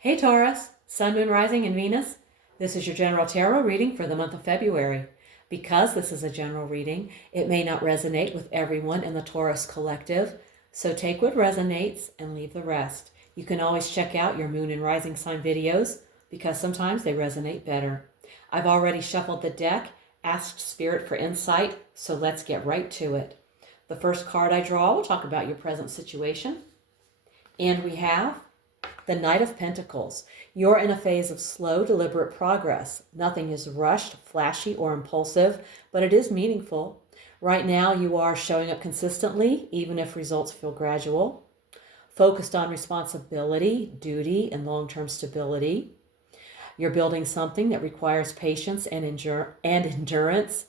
Hey Taurus, Sun, Moon, Rising, and Venus. This is your general tarot reading for the month of February. Because this is a general reading, it may not resonate with everyone in the Taurus collective, so take what resonates and leave the rest. You can always check out your Moon and Rising sign videos because sometimes they resonate better. I've already shuffled the deck, asked Spirit for insight, so let's get right to it. The first card I draw will talk about your present situation. And we have the Knight of Pentacles. You're in a phase of slow, deliberate progress. Nothing is rushed, flashy, or impulsive, but it is meaningful. Right now, you are showing up consistently, even if results feel gradual. Focused on responsibility, duty, and long-term stability. You're building something that requires patience and endurance,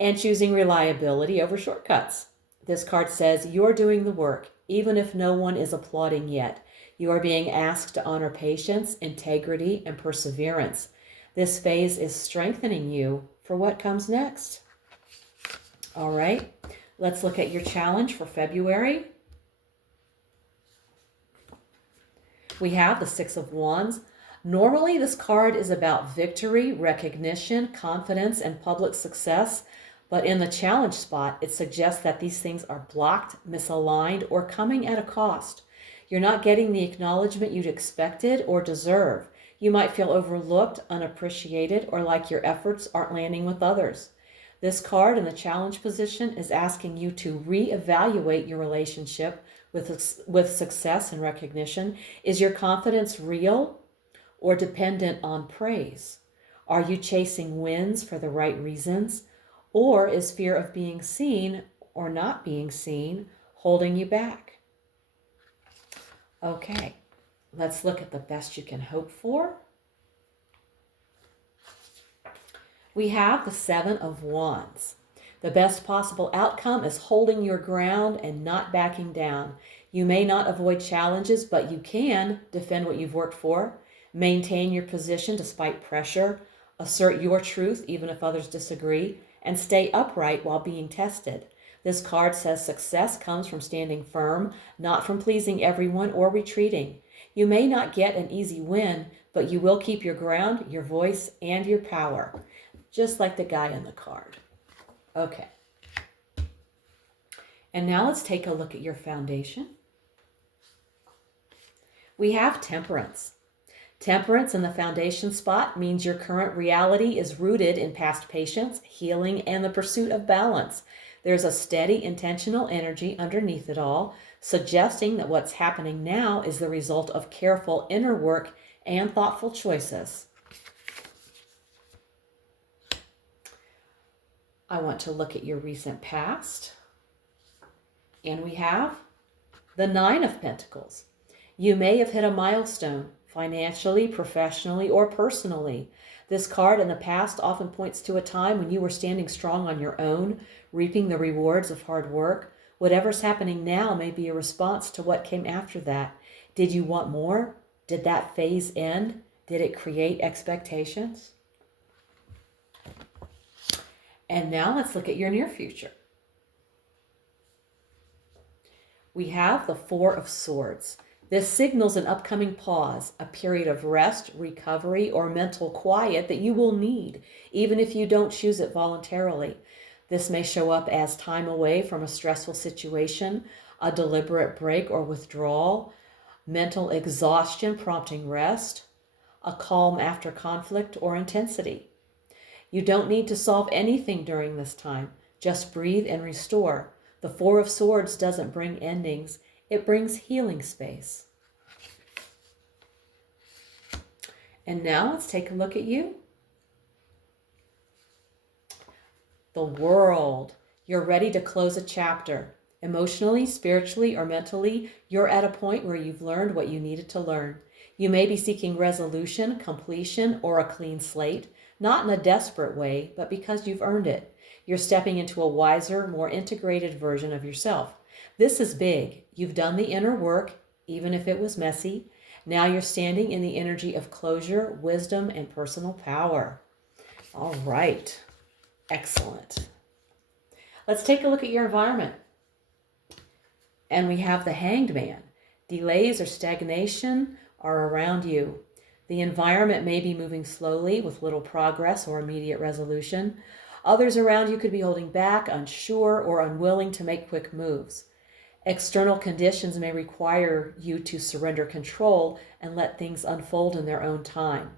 and choosing reliability over shortcuts. This card says you're doing the work, even if no one is applauding yet. You are being asked to honor patience, integrity, and perseverance. This phase is strengthening you for what comes next. All right, let's look at your challenge for February. We have the Six of Wands. Normally, this card is about victory, recognition, confidence, and public success. But in the challenge spot, it suggests that these things are blocked, misaligned, or coming at a cost. You're not getting the acknowledgement you'd expected or deserve. You might feel overlooked, unappreciated, or like your efforts aren't landing with others. This card in the challenge position is asking you to reevaluate your relationship with success and recognition. Is your confidence real or dependent on praise? Are you chasing wins for the right reasons? Or is fear of being seen or not being seen holding you back? Okay, let's look at the best you can hope for. We have the Seven of Wands. The best possible outcome is holding your ground and not backing down. You may not avoid challenges, but you can defend what you've worked for, maintain your position despite pressure, assert your truth even if others disagree, and stay upright while being tested. This card says success comes from standing firm, not from pleasing everyone or retreating. You may not get an easy win, but you will keep your ground, your voice, and your power, just like the guy in the card. Okay. And now let's take a look at your foundation. We have Temperance. Temperance in the foundation spot means your current reality is rooted in past patience, healing, and the pursuit of balance. There's a steady, intentional energy underneath it all, suggesting that what's happening now is the result of careful inner work and thoughtful choices. I want to look at your recent past. And we have the Nine of Pentacles. You may have hit a milestone, financially, professionally, or personally. This card in the past often points to a time when you were standing strong on your own, reaping the rewards of hard work. Whatever's happening now may be a response to what came after that. Did you want more? Did that phase end? Did it create expectations? And now let's look at your near future. We have the Four of Swords. This signals an upcoming pause, a period of rest, recovery, or mental quiet that you will need, even if you don't choose it voluntarily. This may show up as time away from a stressful situation, a deliberate break or withdrawal, mental exhaustion prompting rest, a calm after conflict or intensity. You don't need to solve anything during this time. Just breathe and restore. The Four of Swords doesn't bring endings. It brings healing space. And now let's take a look at you. The World. You're ready to close a chapter. Emotionally, spiritually, or mentally, you're at a point where you've learned what you needed to learn. You may be seeking resolution, completion, or a clean slate, not in a desperate way, but because you've earned it. You're stepping into a wiser, more integrated version of yourself. This is big. You've done the inner work, even if it was messy. Now you're standing in the energy of closure, wisdom, and personal power. All right. Excellent. Let's take a look at your environment. And we have the Hanged Man. Delays or stagnation are around you. The environment may be moving slowly with little progress or immediate resolution. Others around you could be holding back, unsure, or unwilling to make quick moves. External conditions may require you to surrender control and let things unfold in their own time.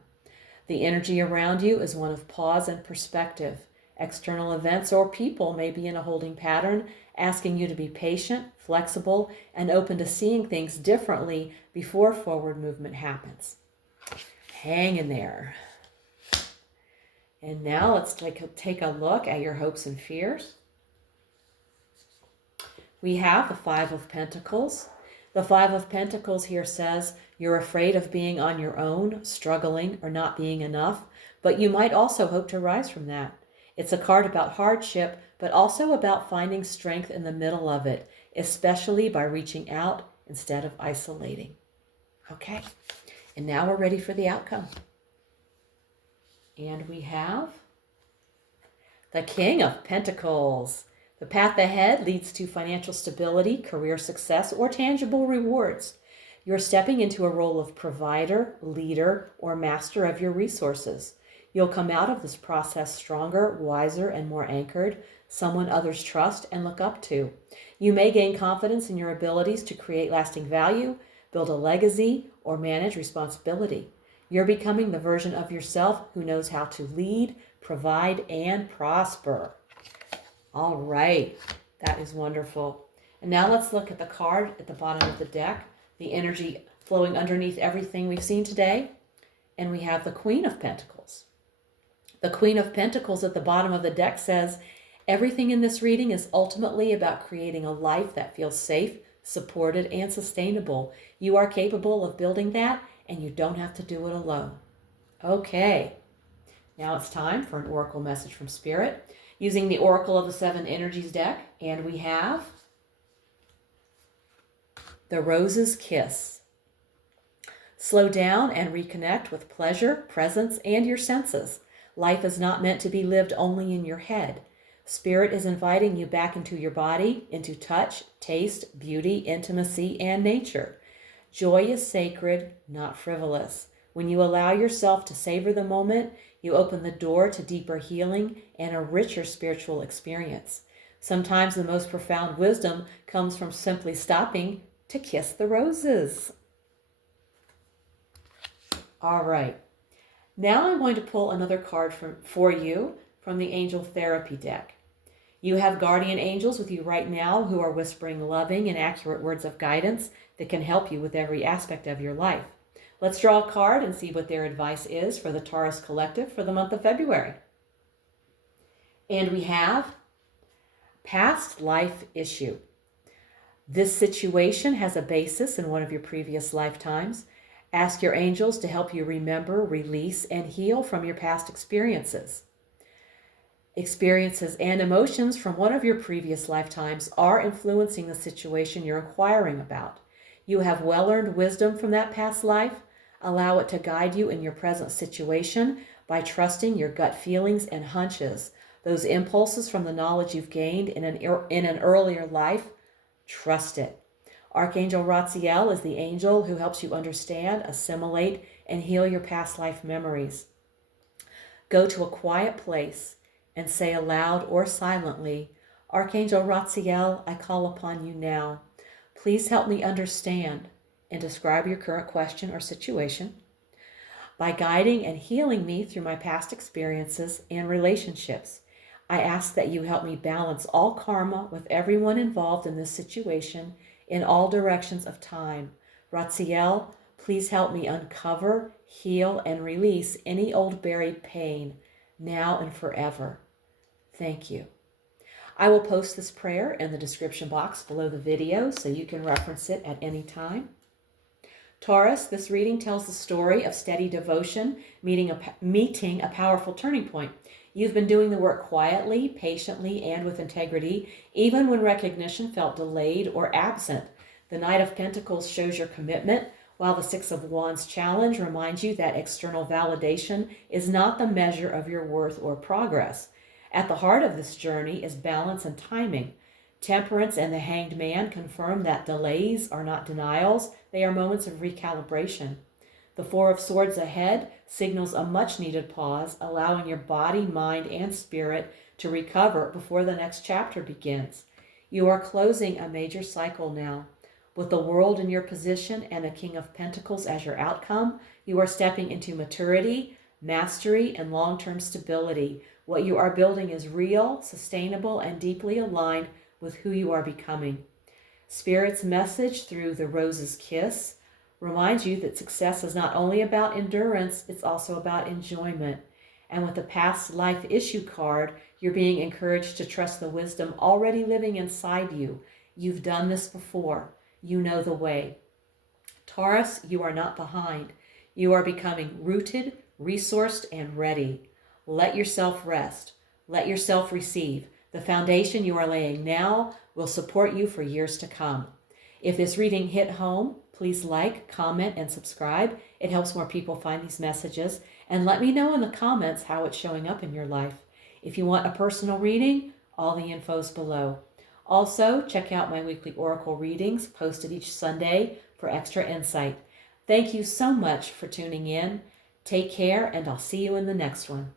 The energy around you is one of pause and perspective. External events or people may be in a holding pattern, asking you to be patient, flexible, and open to seeing things differently before forward movement happens. Hang in there. And now let's take a look at your hopes and fears. We have the Five of Pentacles. The Five of Pentacles here says you're afraid of being on your own, struggling, or not being enough, but you might also hope to rise from that. It's a card about hardship, but also about finding strength in the middle of it, especially by reaching out instead of isolating. Okay, and now we're ready for the outcome. And we have the King of Pentacles. The path ahead leads to financial stability, career success, or tangible rewards. You're stepping into a role of provider, leader, or master of your resources. You'll come out of this process stronger, wiser, and more anchored, someone others trust and look up to. You may gain confidence in your abilities to create lasting value, build a legacy, or manage responsibility. You're becoming the version of yourself who knows how to lead, provide, and prosper. All right, that is wonderful. And now let's look at the card at the bottom of the deck, the energy flowing underneath everything we've seen today. And we have the Queen of Pentacles. The Queen of Pentacles at the bottom of the deck says, everything in this reading is ultimately about creating a life that feels safe, supported, and sustainable. You are capable of building that, and you don't have to do it alone. Okay, now it's time for an oracle message from Spirit, using the Oracle of the Seven Energies deck, and we have the Rose's Kiss. Slow down and reconnect with pleasure, presence, and your senses. Life is not meant to be lived only in your head. Spirit is inviting you back into your body, into touch, taste, beauty, intimacy, and nature. Joy is sacred, not frivolous. When you allow yourself to savor the moment, you open the door to deeper healing and a richer spiritual experience. Sometimes the most profound wisdom comes from simply stopping to kiss the roses. All right. Now I'm going to pull another card for you from the Angel Therapy deck. You have guardian angels with you right now who are whispering loving and accurate words of guidance that can help you with every aspect of your life. Let's draw a card and see what their advice is for the Taurus Collective for the month of February. And we have Past Life Issue. This situation has a basis in one of your previous lifetimes. Ask your angels to help you remember, release, and heal from your past experiences. Experiences and emotions from one of your previous lifetimes are influencing the situation you're inquiring about. You have well-earned wisdom from that past life. Allow it to guide you in your present situation by trusting your gut feelings and hunches. Those impulses from the knowledge you've gained in an earlier life, trust it. Archangel Raziel is the angel who helps you understand, assimilate, and heal your past life memories. Go to a quiet place and say aloud or silently, Archangel Raziel, I call upon you now. Please help me understand and describe your current question or situation by guiding and healing me through my past experiences and relationships. I ask that you help me balance all karma with everyone involved in this situation in all directions of time. Raziel, please help me uncover, heal, and release any old buried pain now and forever. Thank you. I will post this prayer in the description box below the video so you can reference it at any time. Taurus, this reading tells the story of steady devotion meeting a powerful turning point. You've been doing the work quietly, patiently, and with integrity, even when recognition felt delayed or absent. The Knight of Pentacles shows your commitment, while the Six of Wands challenge reminds you that external validation is not the measure of your worth or progress. At the heart of this journey is balance and timing. Temperance and the Hanged Man confirm that delays are not denials, they are moments of recalibration. The Four of Swords ahead signals a much-needed pause, allowing your body, mind, and spirit to recover before the next chapter begins. You are closing a major cycle now. With the World in your position and the King of Pentacles as your outcome, you are stepping into maturity, mastery, and long-term stability. What you are building is real, sustainable, and deeply aligned with who you are becoming. Spirit's message through the Rose's Kiss reminds you that success is not only about endurance, it's also about enjoyment. And with the past life issue card, you're being encouraged to trust the wisdom already living inside you. You've done this before. You know the way. Taurus, you are not behind. You are becoming rooted, resourced, and ready. Let yourself rest. Let yourself receive. The foundation you are laying now will support you for years to come. If this reading hit home, please like, comment, and subscribe. It helps more people find these messages. And let me know in the comments how it's showing up in your life. If you want a personal reading, all the info's below. Also, check out my weekly oracle readings posted each Sunday for extra insight. Thank you so much for tuning in. Take care, and I'll see you in the next one.